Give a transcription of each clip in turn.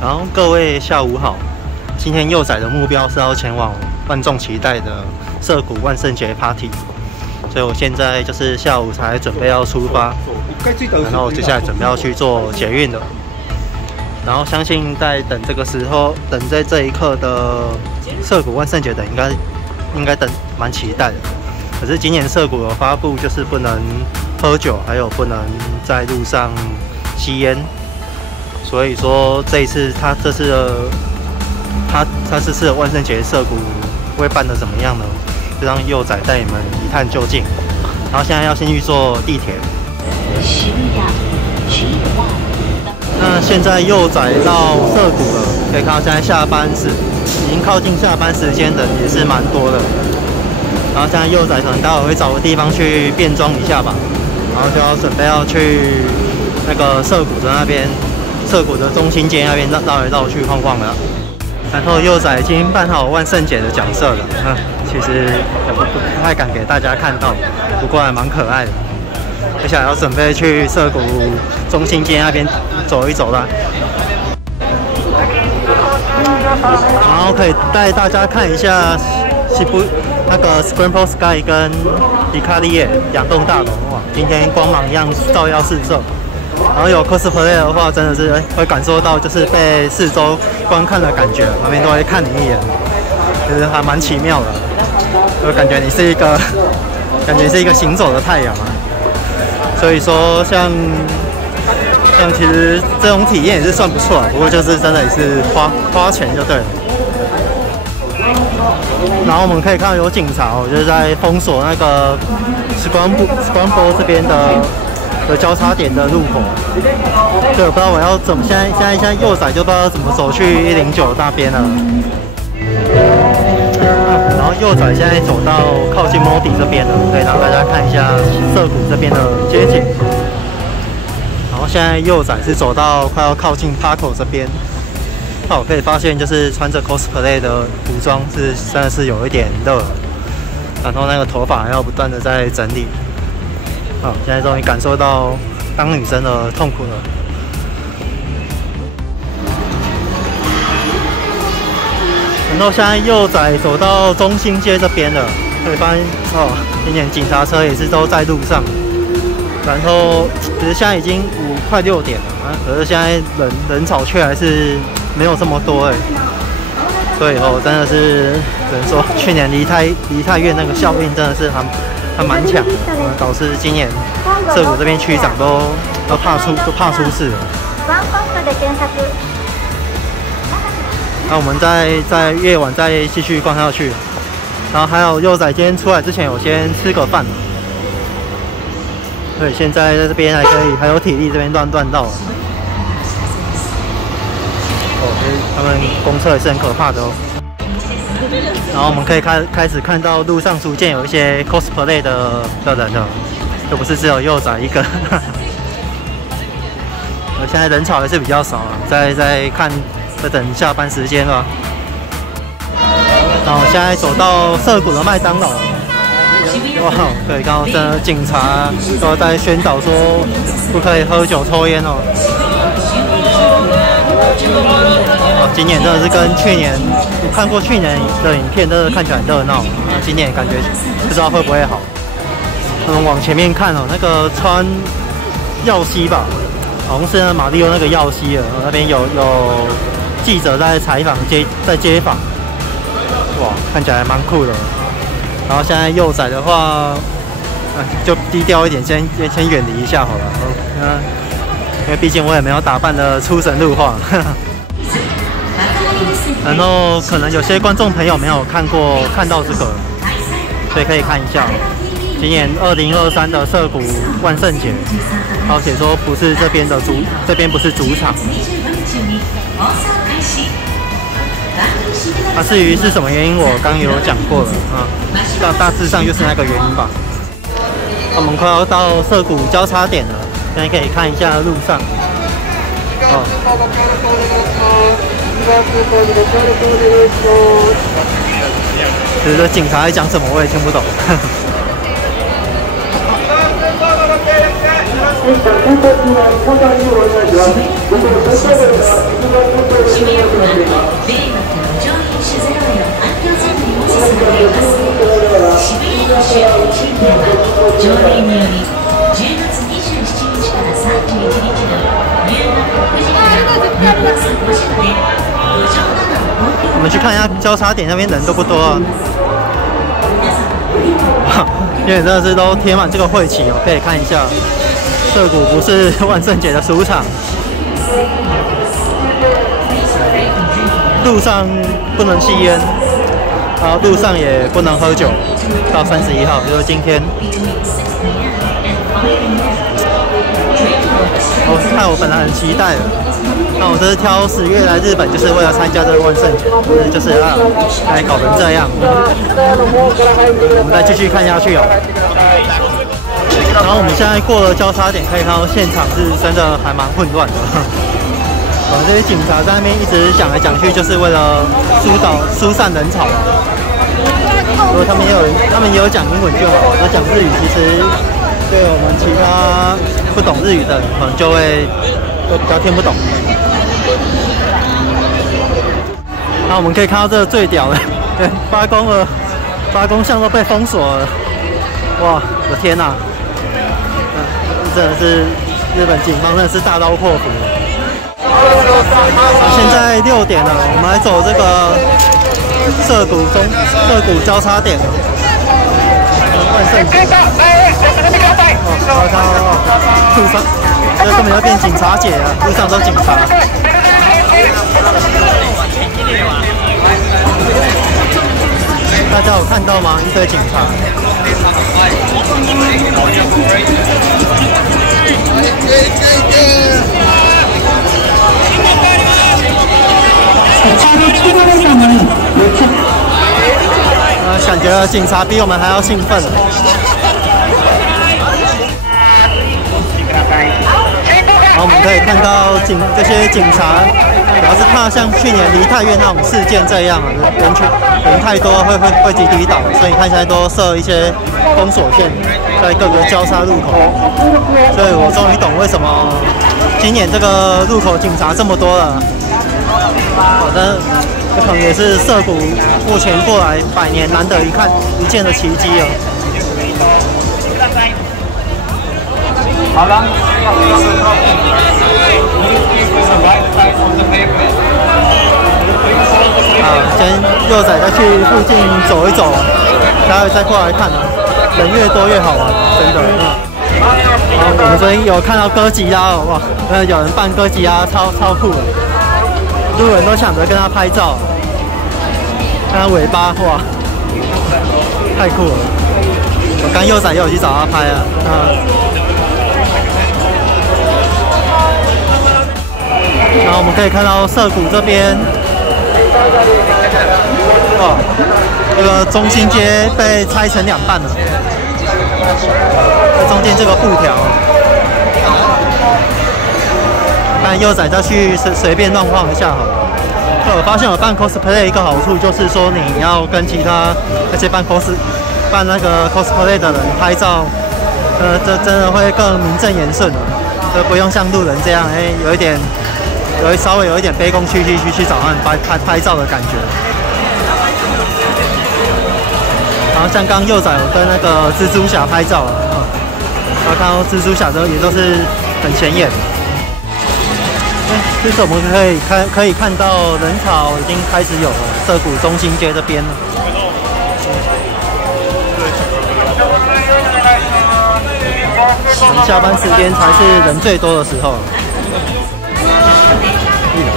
然后各位下午好，今天幼仔的目标是要前往万众期待的涩谷万圣节 Party， 所以我现在就是下午才准备要出发，然后接下来准备要去做捷运了。然后相信在等这个时候，等在这一刻的涩谷万圣节的应该等蛮期待的。可是今年涩谷有发布，就是不能喝酒，还有不能在路上吸烟。所以说这一次他这次的万圣节涩谷会办得怎么样呢？就让幼仔带你们一探究竟。然后现在要先去坐地铁。那现在幼仔到涩谷了，可以看到现在下班时已经靠近下班时间，人也是蛮多的。然后现在幼仔可能待会会找个地方去变装一下吧，然后就要准备要去那个涩谷的那边。涩谷的中心街那边绕来绕去晃晃了，然后幼仔已经扮好万圣节的角色了，其实也不太敢给大家看到，不过还蛮可爱的。接下来要准备去涩谷中心街那边走一走啦，然后可以带大家看一下西部那个 Scramble Sky 跟迪卡利叶两栋大楼，哇，今天光芒一样照耀四射。然后有 cosplay 的话，真的是会感受到就是被四周观看的感觉，旁边都会看你一眼，就是还蛮奇妙的。就感觉你是一个行走的太阳啊。所以说像其实这种体验也是算不错，不过就是真的也是花钱就对了。然后我们可以看到有警察，就是在封锁那个Scramble这边的交叉点的路口。对，我不知道我要怎么，现在幼仔就不知道怎么走去109那边了。然后幼仔现在走到靠近 Modi 这边了，可以让大家看一下涩谷这边的街景。然后现在幼仔是走到快要靠近 Parko 这边。那我可以发现，就是穿着 cosplay 的服装是真的是有一点热，然后那个头发还要不断的在整理。现在终于感受到当女生的痛苦了。然后现在幼仔走到中心街这边了，可以发现今年警察车也是都在路上。然后其实现在已经快6点了可是现在人潮却还是没有这么多所以真的是只能说去年梨泰院那个效应真的是还蛮强的，导致今年涩谷这边区长都怕出事了。那我们在夜晚再继续逛下去，然后还有幼仔今天出来之前有先吃个饭，对，现在在这边还有体力这边乱绕了。他们公厕也是很可怕的然后我们可以开始看到路上逐渐有一些 cosplay 的人了，就不是只有幼仔一个。现在人潮还是比较少再等下班时间吧。然后现在走到涩谷的麦当劳，哇，可以看到真的警察都在宣导说不可以喝酒抽烟今年真的是跟去年我看过去年的影片，真的看起来很热闹。今年感觉不知道会不会好。我们往前面看那个穿耀西吧，好像是马里奥那个耀西了。那边有记者在采访街访，哇，看起来蛮酷的。然后现在幼仔的话，就低调一点，先远离一下好了。因为毕竟我也没有打扮的出神入化。然后可能有些观众朋友没有看到这个，所以可以看一下。今年2023的涩谷万圣节，而且说不是这边不是主场。至于是什么原因，我刚有讲过了大致上就是那个原因吧。我们快要到涩谷交叉点了，现在可以看一下路上。其实警察在讲什么我也听不懂。条例により10月27日から31日の夕方9時から翌朝5時まで路上などの公共我们去看一下交叉点那边人都不多啊，因为真的是都贴满这个会旗哦，可以看一下。涩谷不是万圣节的主场，路上不能吸烟，然后路上也不能喝酒，到31号就是今天。我本来很期待的，那我这是挑10月来日本，就是为了参加这个万圣节，就是来搞成这样。我们再继续看下去哦。然后我们现在过了交叉点，可以看到现场是真的还蛮混乱的。这些警察在那边一直讲来讲去，就是为了疏散人潮。如果他们也有讲英文就好，那讲日语其实对我们其他不懂日语的人可能就会比较听不懂。那我们可以看到这个最屌的，八公巷都被封锁了。哇，我的天哪！真的是日本警方真的是大刀阔斧。现在6点了，我们来走这个涩谷交叉点。万圣节。路上，这根本要变警察节了，路上都警察。大家有看到吗？一堆警察。感觉警察比我们还要兴奋。然后我们可以看到这些警察，主要是怕像去年梨泰院那种事件这样，人太多会挤倒，所以看起来都设一些封锁线在各个交叉路口。所以我终于懂为什么今年这个路口警察这么多了。反正这可能也是涩谷目前过来100年难得一见的奇迹哦。好了。今天幼仔再去附近走一走，待会再过来看，人越多越好玩，真的。我们昨天有看到哥吉拉，哇，有人扮哥吉拉，超酷的，路人都抢着跟他拍照，看他尾巴，哇，太酷了。我刚幼仔也有去找他拍啊，然后我们可以看到涩谷这边，哦，这个中心街被拆成2半了，中间这个布条。但幼仔再去随便乱晃一下好了。我发现我办 cosplay 一个好处就是说，你要跟其他那些办那个 cosplay 的人拍照，这真的会更名正言顺了，就不用像路人这样，稍微有一点卑躬屈膝去找他们拍照的感觉。然后像刚幼仔我跟那个蜘蛛侠拍照了，然后看到蜘蛛侠也都是很显眼。这次我们可以看到人潮已经开始有了，涩谷中心街这边了。下班时间才是人最多的时候。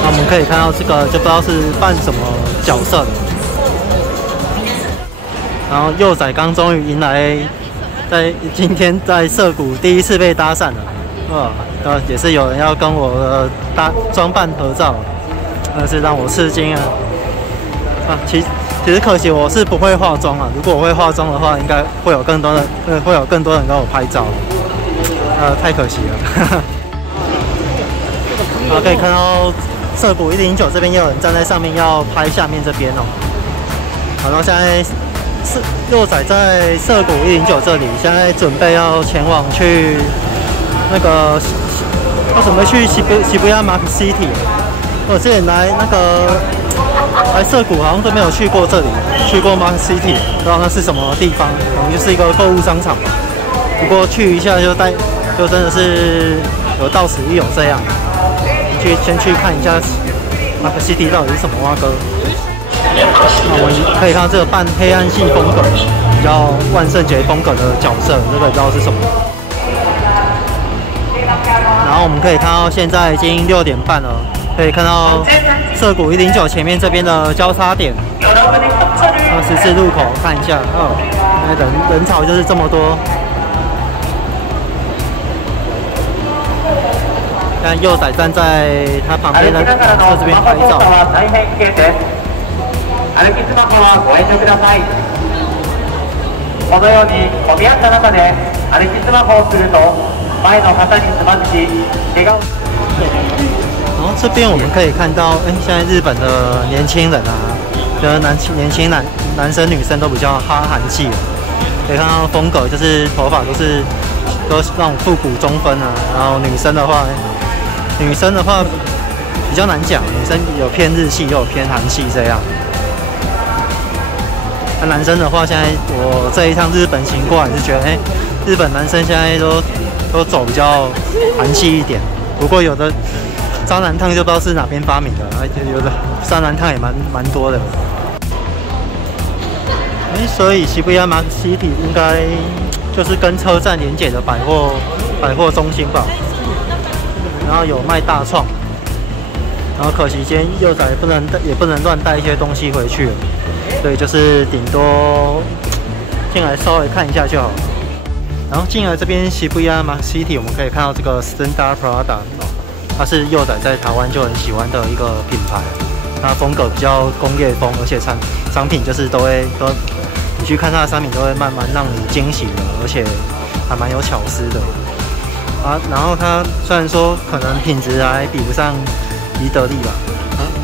那我们可以看到这个，就不知道是扮什么角色的。然后幼仔刚终于迎来今天在涩谷第一次被搭讪了，也是有人要跟我的装扮合照，真是让我吃惊啊！其实可惜我是不会化妆啊，如果我会化妆的话，应该会有更多人跟我拍照，太可惜了。然后可以看到涩谷109这边也有人站在上面要拍下面这边哦。好，然后现在幼仔在涩谷109这里，现在准备要前往去那个，要准备去西布亚 Market City。我之前来那个来涩谷好像都没有去过这里，去过 Market City， 不知道那是什么地方，可能就是一个购物商场吧。不过去一下就真的是有到此一游这样。先去看一下 Market City 到底是什么蛙哥。那我们可以看到这个半黑暗系风格，比较万圣节风格的角色，这个不知道是什么。然后我们可以看到现在已经6点半了，可以看到涩谷109前面这边的交叉点，十字路口看一下，人潮就是这么多。看幼仔站在他旁边的车这边拍照。歩きスマホはご遠慮ください。このように混み合った中で歩きスマホをすると前の方につまずき怪我を。然后这边我们可以看到，现在日本的年轻人啊，就是年轻男生女生都比较哈韩系，可以看到风格就是头发都是那种复古中分啊，然后女生的话比较难讲，女生有偏日系，又有偏韩系这样。那男生的话，现在我这一趟日本行过来是觉得，日本男生现在都走比较韩系一点。不过有的渣男烫就不知道是哪边发明的，有的渣男烫也蛮多的。所以Shibuya Market City应该就是跟车站连结的百货中心吧。然后有卖大创，然后可惜今天幼仔也不能乱带一些东西回去了。所以就是顶多进来稍微看一下就好。然后进来这边Shibuya Market City， 我们可以看到这个 Stendhal Prada， 它是幼仔在台湾就很喜欢的一个品牌。它风格比较工业风，而且商品就是你去看它的商品都会慢慢让你惊喜的，而且还蛮有巧思的。然后它虽然说可能品质还比不上宜得利吧。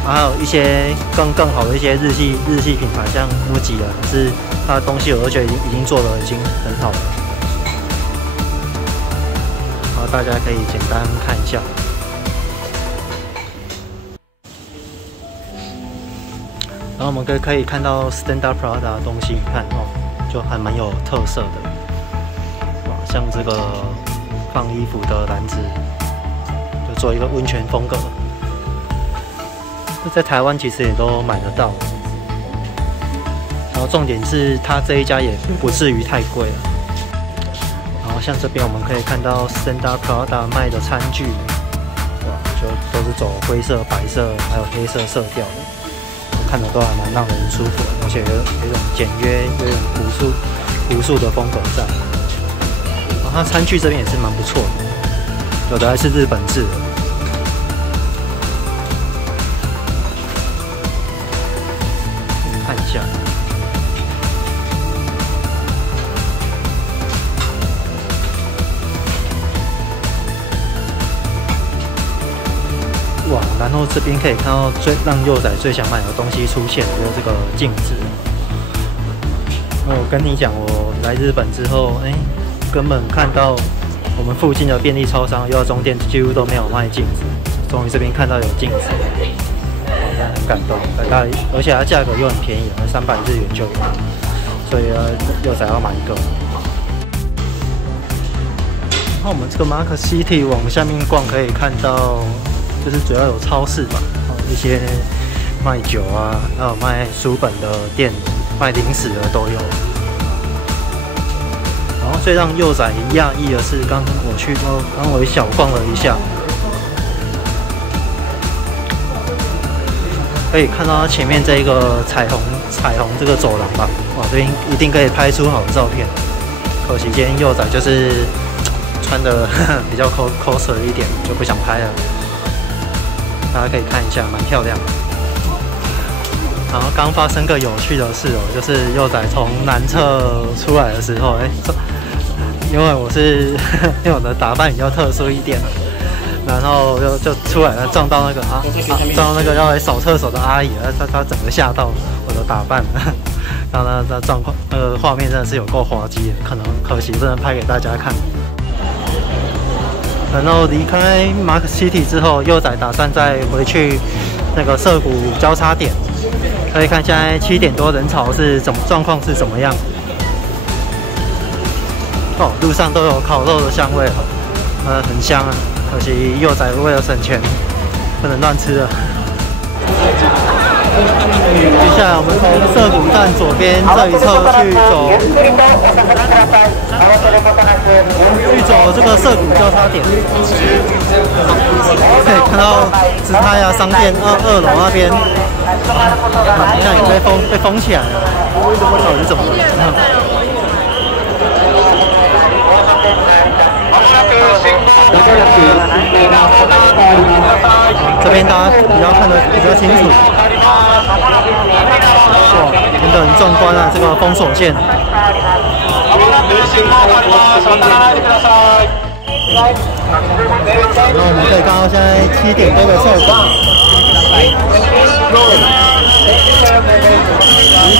还有一些更好的一些日系品牌，像 MUJI 啊，可是它的东西我都觉得已经做得已经很好了。然后大家可以简单看一下。然后我们可以看到 Stendhal Prada 的东西，你看就还蛮有特色的。像这个放衣服的篮子，就做一个温泉风格。在台湾其实也都买得到，然后重点是它这一家也不至于太贵了。然后像这边我们可以看到 Stendhal Prada 卖的餐具，就都是走灰色、白色还有黑色色调的，看着都还蛮让人舒服的，而且有一种简约、有一种朴素的风格在。然后它餐具这边也是蛮不错的，有的还是日本制的。看一下，哇！然后这边可以看到让幼仔最想买的东西出现，就是这个镜子。我跟你讲，我来日本之后，根本看到我们附近的便利超商、药妆店几乎都没有卖镜子，终于这边看到有镜子。很感动，而且它价格又很便宜，300日元就有，所以幼仔要买一个。然后我们这个 Market City 往下面逛，可以看到就是主要有超市吧，一些卖酒啊，还有卖书本的店，卖零食的都有。然后最让幼仔讶异的是，刚我小逛了一下。可以看到它前面这一个彩虹这个走廊吧，哇，这边一定可以拍出好的照片。可惜今天幼仔就是穿的比较 coser 一点，就不想拍了。大家可以看一下，蛮漂亮的。然后刚发生个有趣的事就是幼仔从男厕出来的时候，因为因为我的打扮比较特殊一点。然后就出来了，撞到那个要来扫厕所的阿姨，她整个吓到我的打扮，然后那状况画面真的是有够滑稽，可惜不能拍给大家看。然后离开 Market City 之后，幼仔打算再回去那个涩谷交叉点，可以看现在7点多人潮是状况是怎么样。哦，路上都有烤肉的香味哦，很香啊。可惜幼仔为了省钱，不能乱吃了。接下来我们从涩谷站左边这一侧去走这个涩谷交叉点，可以看到直太呀商店二楼那边，好像也被封起来了，到底是怎么了？这边大家比较看得比较清楚。哇，真的很壮观啊！这个封锁线。然后我们可以看到现在7点多的涩谷。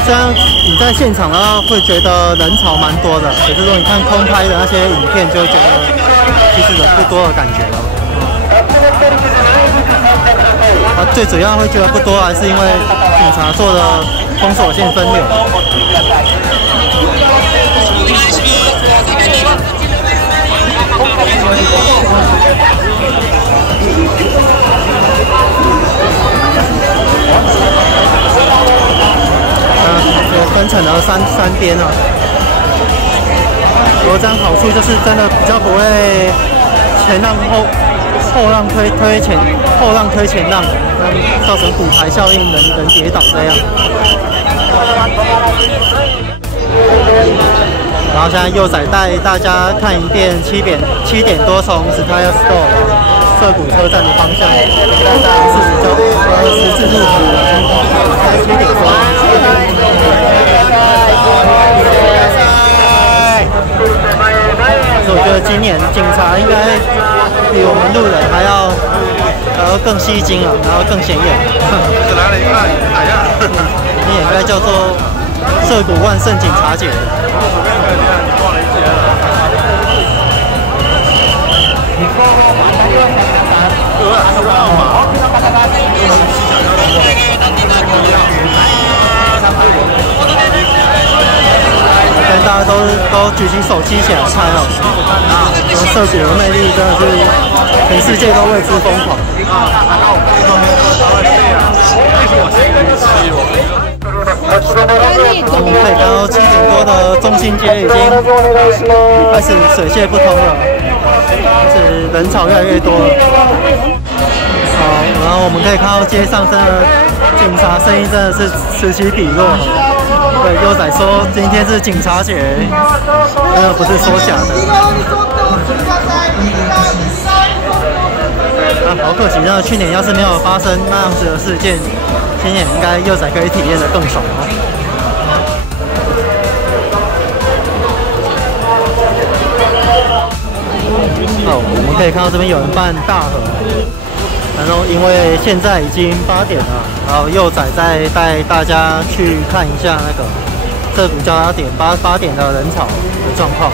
这样你在现场的话，会觉得人潮蛮多的。可是如果你看空拍的那些影片，就会觉得其实人不多的感觉了。最主要会觉得不多，还是因为警察做的封锁线分流。有分成了三边啊。有这样好处就是真的比较不会前浪后浪推前，后浪推前浪，造成骨牌效应，人跌倒这样。然后现在幼仔带大家看一遍7点多从 Style Store 涩谷车站的方向，十字路口，在7点多。所以我觉得今年警察应该比我们路人还要更吸睛了，还要更显眼。你也应该叫做涩谷万圣警察节。跟大家都举起手机起来拍哦，涩谷的魅力真的是全世界都为之疯狂。我们可以看到7点多的中心街已经开始水泄不通了，是人潮越来越多了。好，然后我们可以看到街上真的警察声音真的是此起彼落。对，优仔说今天是警察节，真的不是说假的。好可惜，那去年要是没有发生那样子的事件，今年应该幼仔可以体验得更爽哦。我们可以看到这边有人办大河，然后因为现在已经8点了，然后幼仔再带大家去看一下那个涩谷交叉点8点的人潮的状况，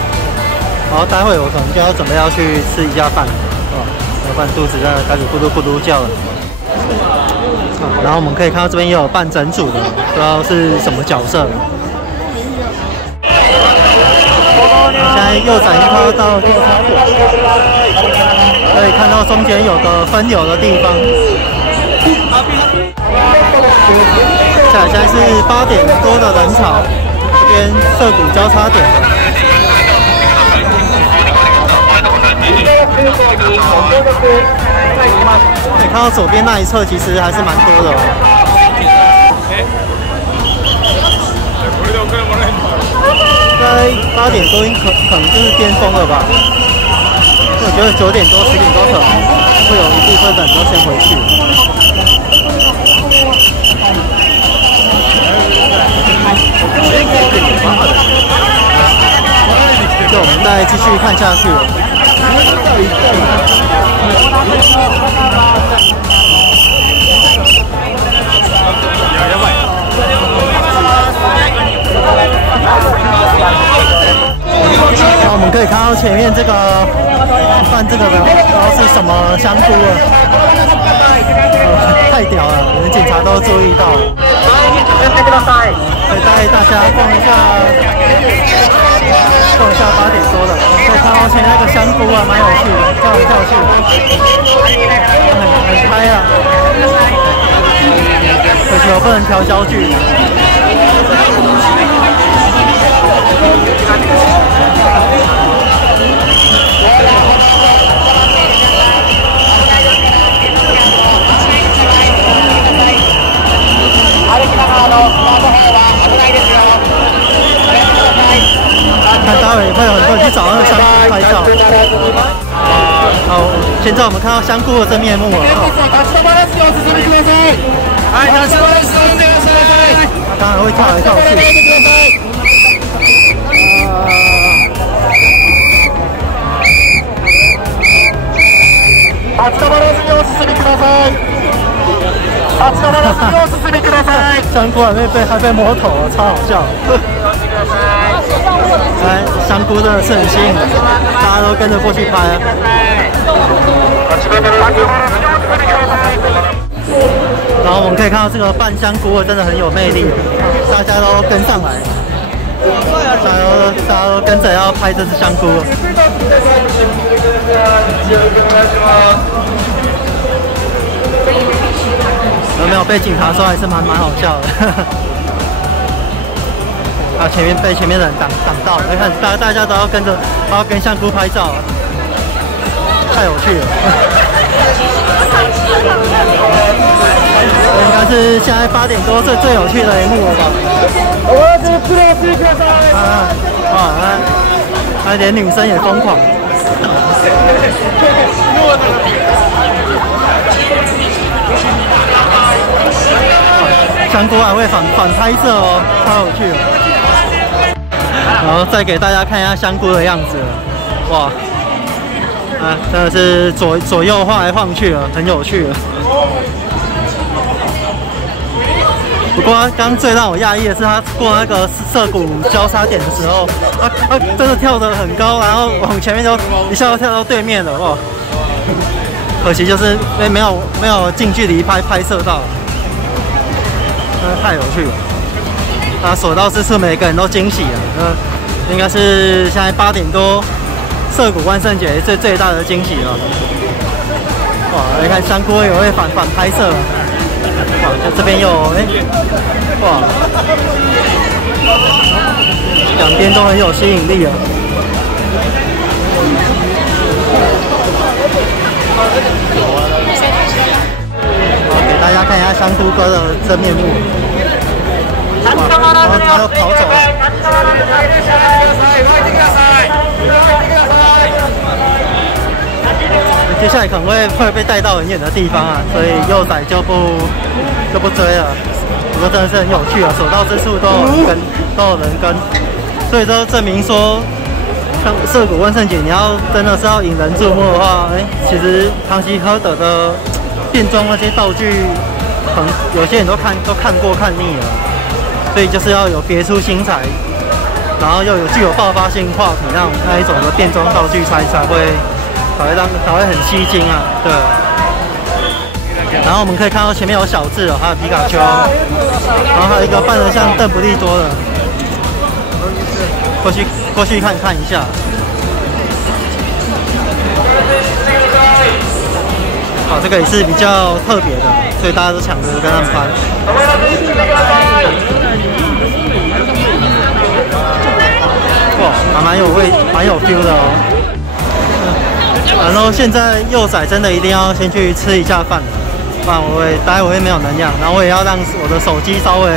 然后待会我可能就要准备要去吃一下饭，要不然肚子真的开始咕噜咕噜叫了。然后我们可以看到这边也有办整组的，不知道是什么角色。现在幼仔已经快要到交叉点，可以看到中间有个分流的地方。现在是8点多的人潮，这边涩谷交叉点的。可以看到左边那一侧其实还是蛮多的在8点多可能就是巅峰了吧。我觉得9点多、10点多可能会有一部分人都先回去。就我们再继续看下去了。然后我们可以看到前面这个办这个的，不知道是什么香菇了，太屌了，连警察都注意到了。してください。带大家逛一下8点多的，可以看到前面那个香菇啊，蛮有趣的，跳来跳去的，很嗨啊。可惜我不能调焦距。看待会会有很多人去找那个香菇拍照。好，现在我们看到香菇的真面目了。他当然会跳来跳去。香菇还被摸头了，超好笑。来，香菇真的是很吸引人，大家都跟着过去拍啊。然后我们可以看到这个拌香菇真的很有魅力，大家都跟上来，大家都跟着要拍这只香菇。有没有被警察说还是蛮好笑的？啊，被前面的人挡到，你看大家都要跟香菇拍照，太有趣了。应该是现在8点多最有趣的一幕了吧？连女生也疯狂。香菇还会反拍摄哦，超有趣的。然后再给大家看一下香菇的样子，哇，真的是左右晃来晃去了，很有趣了。不过刚最让我讶异的是，他过那个涩谷交叉点的时候，他真的跳得很高，然后往前面就一下就跳到对面了，哇！可惜就是没有近距离拍摄到，真的太有趣了。他所到之处，每个人都惊喜了。应该是现在8点多，涩谷万圣节最大的惊喜了。哇，你看香菇也会反拍摄了。哇，这边有哇，两边都很有吸引力啊。好，给大家看一下香菇哥的真面目。哇，然后他又跑走了。接下来可能会被带到很远的地方啊，所以幼崽就不追了。不过真的是很有趣啊，所到之处都有人跟，所以这证明说，像涩谷万圣节，你要真的是要引人注目的话，其实唐吉诃德的变装那些道具，有些人都看过看腻了。所以就是要有别出心裁，然后又具有爆发性话题那一种的变装道具才会很吸睛啊，对。然后我们可以看到前面有小智哦，还有皮卡丘，然后还有一个扮得像邓布利多的，过去看一下。好，这个也是比较特别的，所以大家都抢着跟他们拍。哇，还蛮有 feel 的哦。然后现在幼崽真的一定要先去吃一下饭，不然待会会没有能量。然后我也要让我的手机稍微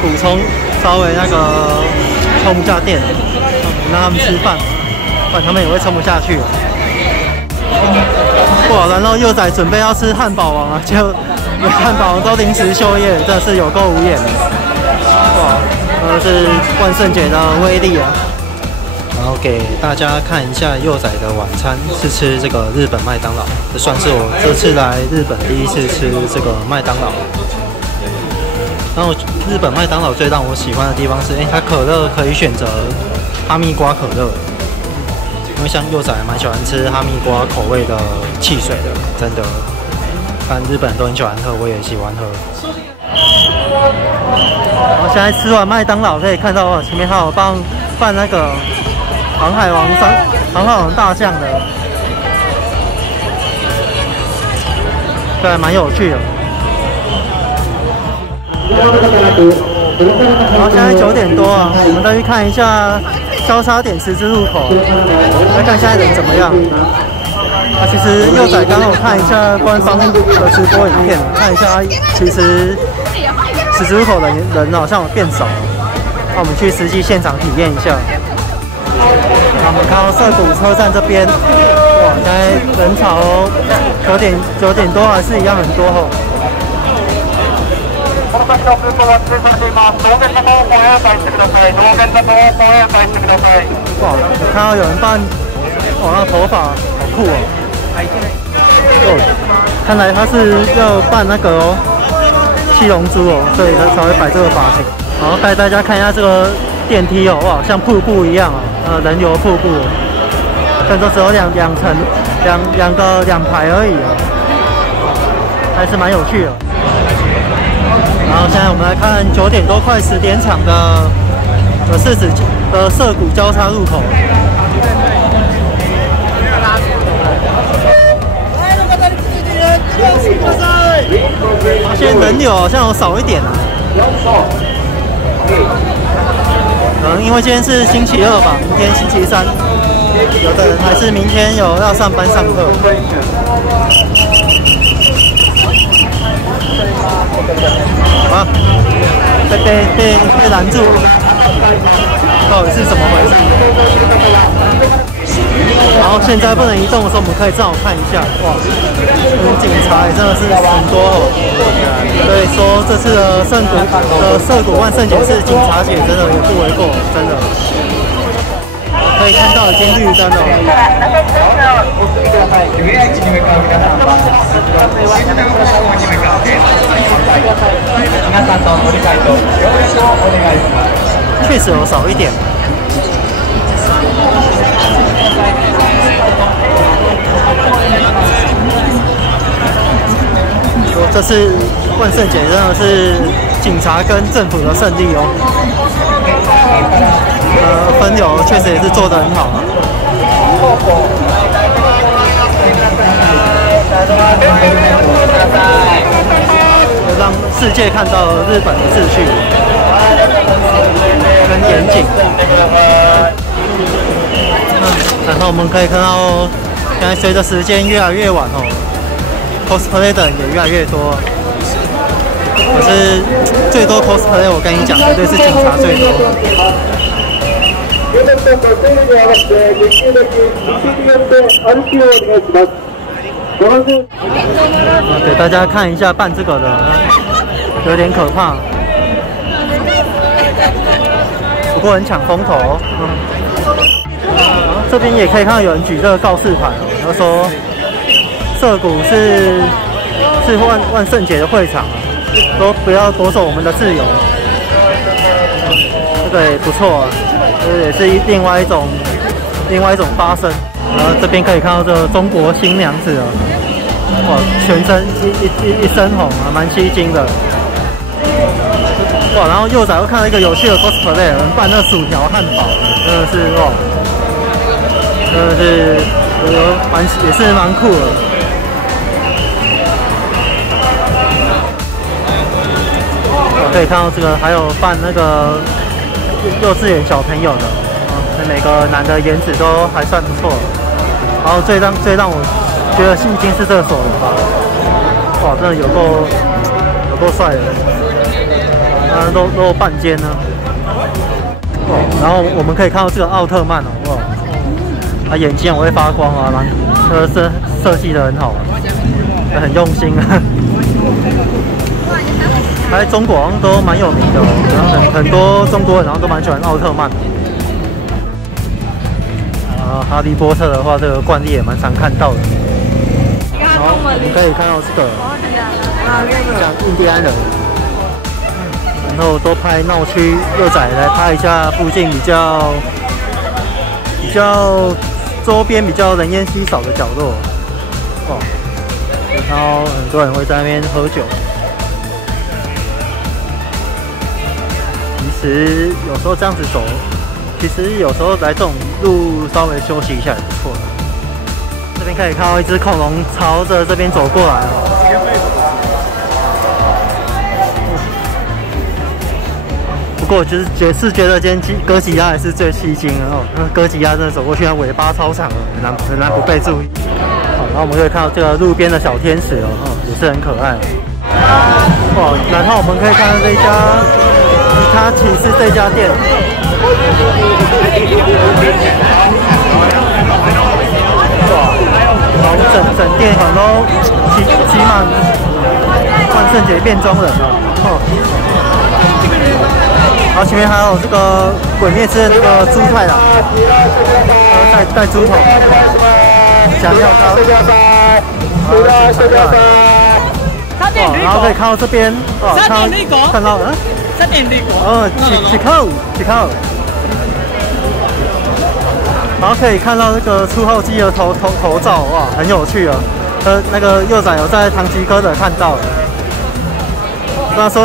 补充，那个充一下电，让他们吃饭，不然他们也会撑不下去。哇，然后幼崽准备要吃汉堡王啊，就汉堡王都临时休业，真的是有够无眼的。哇，是万圣节的威力啊！然后给大家看一下幼崽的晚餐，是吃这个日本麦当劳，这算是我这次来日本第一次吃这个麦当劳。然后日本麦当劳最让我喜欢的地方是，它可乐可以选择哈密瓜可乐，因为像幼崽蛮喜欢吃哈密瓜口味的汽水的，真的，看日本人都很喜欢喝，我也喜欢喝。然后现在吃完麦当劳，可以看到前面还有办那个航海王大象的，对，还蛮有趣的。然后现在9点多啊，我们再去看一下交叉点十字路口，来看现在人怎么样。其实幼仔刚好看一下官方的直播影片，看一下其实十字路口的人好像有变少。那我们去实际现场体验一下。那我们看到涩谷车站这边，哇，现在人潮9点多还是一样很多哦。この先の空港は通過しています。当面の方向へ返してください。当面の方向へ返してください。哇，有看到有人扮，哇，那头发好酷哦。看来他是要扮那个哦，七龙珠哦，所以他才会摆这个发型。然后带大家看一下这个电梯哦，哇，像瀑布一样啊，人流瀑布，但都只有两排而已啊，还是蛮有趣的。然后现在我们来看9点多快10点场的涩谷交叉路口。发现人流好像有少一点啊。可能因为今天是星期2吧，明天星期3，有的人还是明天有要上班上课。啊，被拦住，到底是怎么回事？然后现在不能移动的时候，我们可以正好看一下，哇，警察也真的是很多哦。所以说这次的涩谷万圣节是警察节，真的也不为过，真的。可以看到已经绿灯了。确实有少一点。说这次万圣节真的是警察跟政府的胜利哦。分流确实也是做得很好啊。让世界看到日本的秩序跟严谨。然后我们可以看到，现在随着时间越来越晚哦 ，cosplay 的人也越来越多。可是最多 cosplay， 我跟你讲，绝对是警察最多。给大家看一下办这个的，有点可怕。不过很抢风头。这边也可以看到有人举这个告示牌，他说涩谷是万圣节的会场，说不要夺走我们的自由。这个也不错，这也是另外一种发声。然后这边可以看到这个中国新娘子啊，哇，全身一身红啊，蛮吸睛的。哇，然后幼仔又看到一个有趣的 cosplay， 有人扮那个薯条汉堡，真的是哇，真的是也是蛮酷的。可以看到这个还有扮那个幼稚园小朋友的，每个男的颜值都还算不错。然后最让我觉得一定是这个手游吧，哇，真的有够帅的，都有半肩呢。哦，然后我们可以看到这个奥特曼哦，哇，他眼睛会发光啊，设计的很好，很用心啊。在中国好像都蛮有名的哦，然后很多中国人好像都蛮喜欢奥特曼的。哈利波特的话，这个惯例也蛮常看到的。好，我们可以看到这个像印第安人，然后都拍闹区，幼仔来拍一下附近比较周边比较人烟稀少的角落。哦，然后很多人会在那边喝酒。其实有时候这样子走，其实有时候来这种路稍微休息一下也不错的。这边可以看到一只恐龙朝着这边走过来哦。不过我觉得今天哥吉拉还是最吸睛的哦。哥吉拉真的走过去，它尾巴超长了，很难不被注意。好，然后我们可以看到这个路边的小天使哦，也是很可爱。哇，然后我们可以看到这一家皮卡骑士这家店。哇，然后整店很多挤满万圣节变装人哦。然后前面还有这个鬼灭之刃这个猪太郎，带猪头，想要高，然后可以看到这边，看到起扣，然后可以看到那个初号机的头罩，哇，很有趣啊。那个幼仔有在唐吉诃德看到的。那时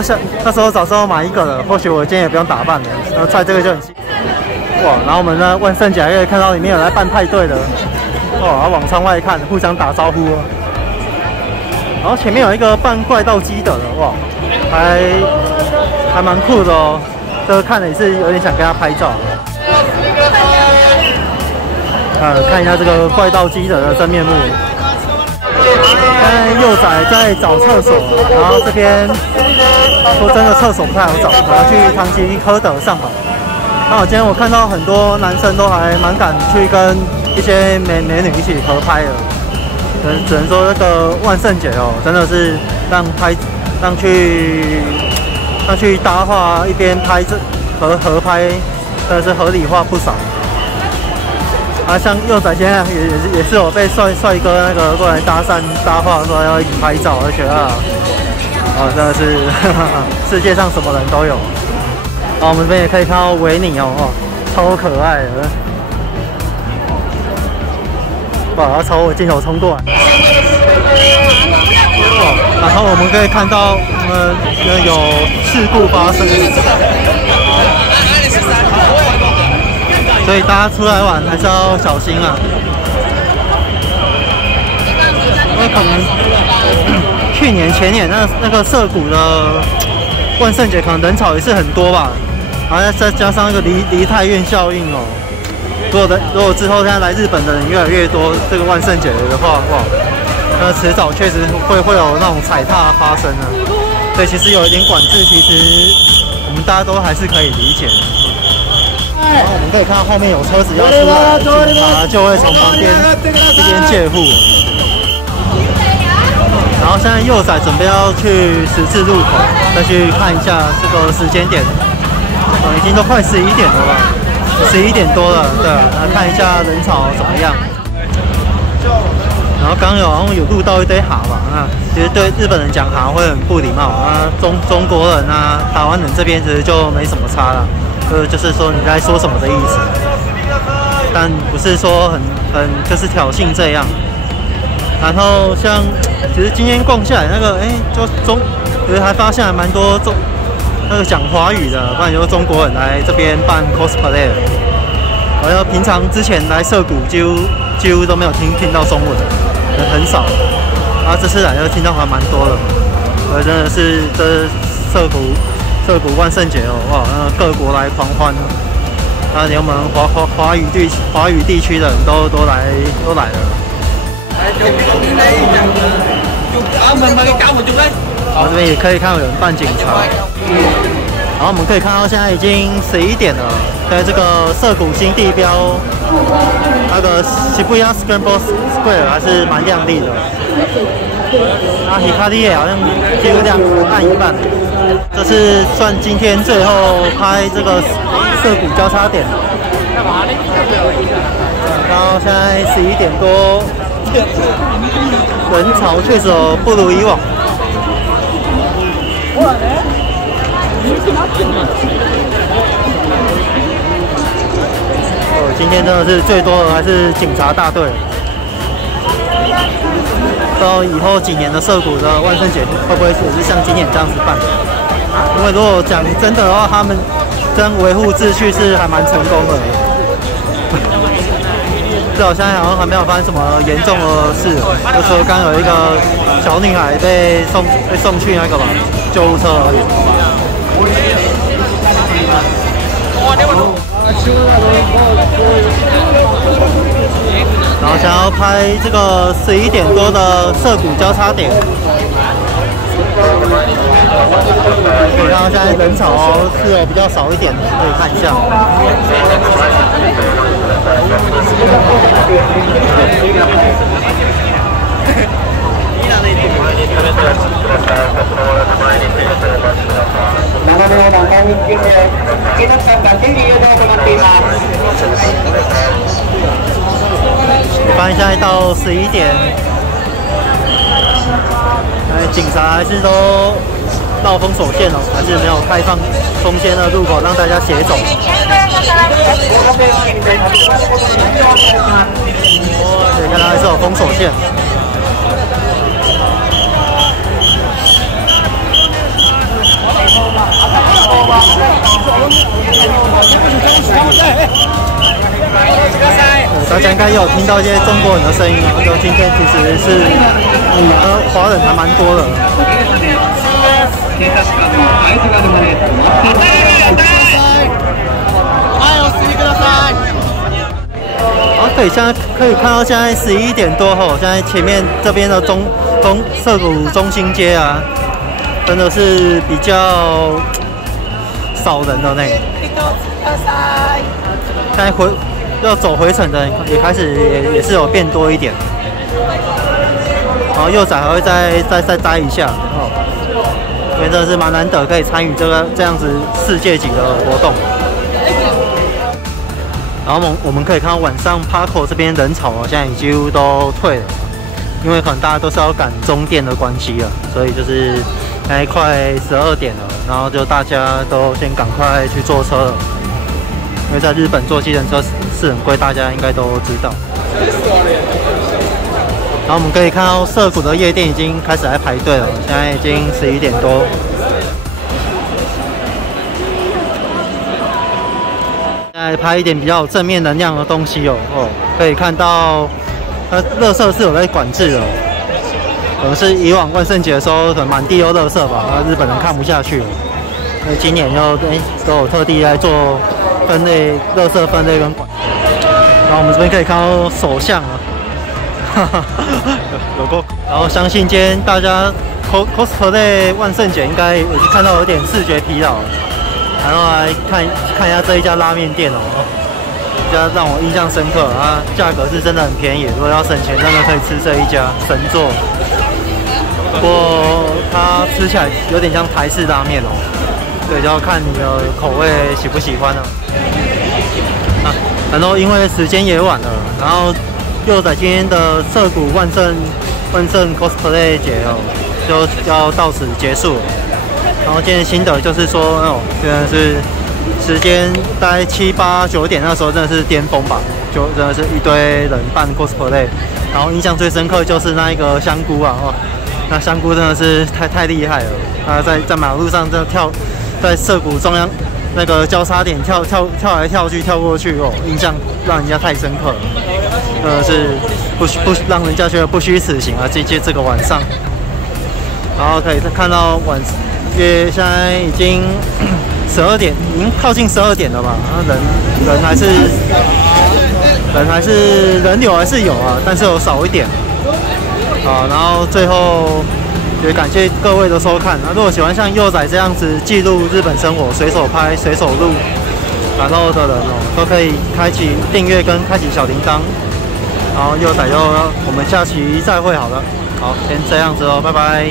候早知道买一个了，或许我今天也不用打扮了。然后猜这个就很哇，然后我们呢万圣节还可以看到里面有在办派对的，哇，往窗外看，互相打招呼哦。然后前面有一个扮怪盗基德的，哇，还蛮酷的哦。这个看了也是有点想跟他拍照。看一下这个怪盗基德的真面目。现在幼仔在找厕所，然后这边说真的厕所不太好找，我要去唐吉诃德上班。那今天我看到很多男生都还蛮敢去跟一些美女一起合拍的，只能说这个万圣节哦，真的是让去搭话一边拍合拍，真的是合理化不少。啊，像幼仔现在也是有被帅哥那个过来搭讪搭话，说要一起拍照，而且真的是世界上什么人都有。我们这边也可以看到维尼哦，超可爱的。哇，他朝我镜头冲过来。然后我们可以看到有事故发生。所以大家出来玩还是要小心啊，因为可能去年前年那个涩谷的万圣节可能人潮也是很多吧，然后再加上那个梨泰院效应哦，如果之后现在来日本的人越来越多，这个万圣节的话，哇，那迟早确实会有那种踩踏发生啊，所以其实有一点管制，其实我们大家都还是可以理解的。然后我们可以看到后面有车子要出来，警察就会从旁边这边借护。然后现在幼仔准备要去十字路口，再去看一下这个时间点，已经都快11点了吧，11点多了，对啊，来看一下人潮怎么样。然后刚刚好像有录到一堆哈吧，那其实对日本人讲哈会很不礼貌啊，中国人啊、台湾人这边其实就没什么差了。就是说你在说什么的意思，但不是说很就是挑衅这样。然后像其实今天逛下来那个其实还发现还蛮多那个讲华语的，不然就是中国人来这边办 cosplay 的。好像平常之前来涩谷几乎都没有听到中文，很少。然后这次来就听到还蛮多的，真的是这涩谷万圣节哦，哇，各国来狂欢哦，那连我们华语地区的人都来了。然后这边也可以看到有人扮警察。然后我们可以看到现在已经11点了，在这个涩谷新地标那个 Shibuya Scramble Square 还是蛮亮丽的。那Hikari好像几乎亮暗一半。这是算今天最后拍这个涩谷交叉点，然后现在11点多，人潮确实不如以往。今天真的是最多的还是警察大队。不知道以后几年的涩谷的万圣节会不会也是像今年这样子办？因为如果讲真的话，他们这样维护秩序是还蛮成功的。至少现在好像还没有发生什么严重的事，就说刚有一个小女孩被送去那个吧救护车而已。然后想要拍这个11点多的涩谷交叉点，可以看到现在人潮是有比较少一点的，可以看一下。我发现现在到11点，警察还是都绕封锁线哦，还是没有开放中间的路口让大家斜走。对，看到还是有封锁线。大家应该也有听到一些中国人的声音啊，就今天其实是华人还蛮多的。好，对，现在可以看到现在11点多后，现在前面这边的涩谷中心街啊，真的是比较少人的呢。现在要走回程的也开始也是有变多一点，然后幼仔还会再待一下哦，因为真的是蛮难得可以参与这样子世界级的活动。然后我们可以看到晚上 Parco 这边人潮啊，现在几乎都退了，因为可能大家都是要赶终电的关系了，所以就是现在快12点了，然后就大家都先赶快去坐车了。因为在日本坐计程车是很贵，大家应该都知道。然后我们可以看到涩谷的夜店已经开始在排队了，现在已经11点多。现在拍一点比较有正面能量的东西哦，可以看到它垃圾是有在管制的，可能是以往万圣节的时候可能满地都垃圾吧，日本人看不下去了，所以今年都有特地来做分类、垃圾分类跟管。然后我们这边可以看到手相啊，有够。然后相信今天大家 cosplay 万圣节应该已经看到有点视觉疲劳了，然后来看一下这一家拉面店哦，这家让我印象深刻啊，价格是真的很便宜，如果要省钱，真的可以吃这一家神作。不过它吃起来有点像台式拉面哦。对，就要看你的口味喜不喜欢了。然后因为时间也晚了，然后幼仔今天的涩谷万圣 cosplay 节哦，就要到此结束了。然后今天心得就是说，真的是时间大概7、8、9点那时候真的是巅峰吧，就真的是一堆人扮 cosplay。然后印象最深刻就是那一个香菇啊，那香菇真的是太厉害了，他在马路上这跳。在涩谷中央那个交叉点跳来跳去跳过去哦，印象让人家太深刻了，是不让人家觉得不虚此行啊！这个晚上，然后可以看到约现在已经12点，已经靠近12点了吧？人还是人流还是有啊，但是有少一点啊。然后最后。也感谢各位的收看。那如果喜欢像幼仔这样子记录日本生活、随手拍、随手录，然后的人都可以开启订阅跟开启小铃铛。然后幼仔我们下期再会好了。好，先这样子哦，拜拜。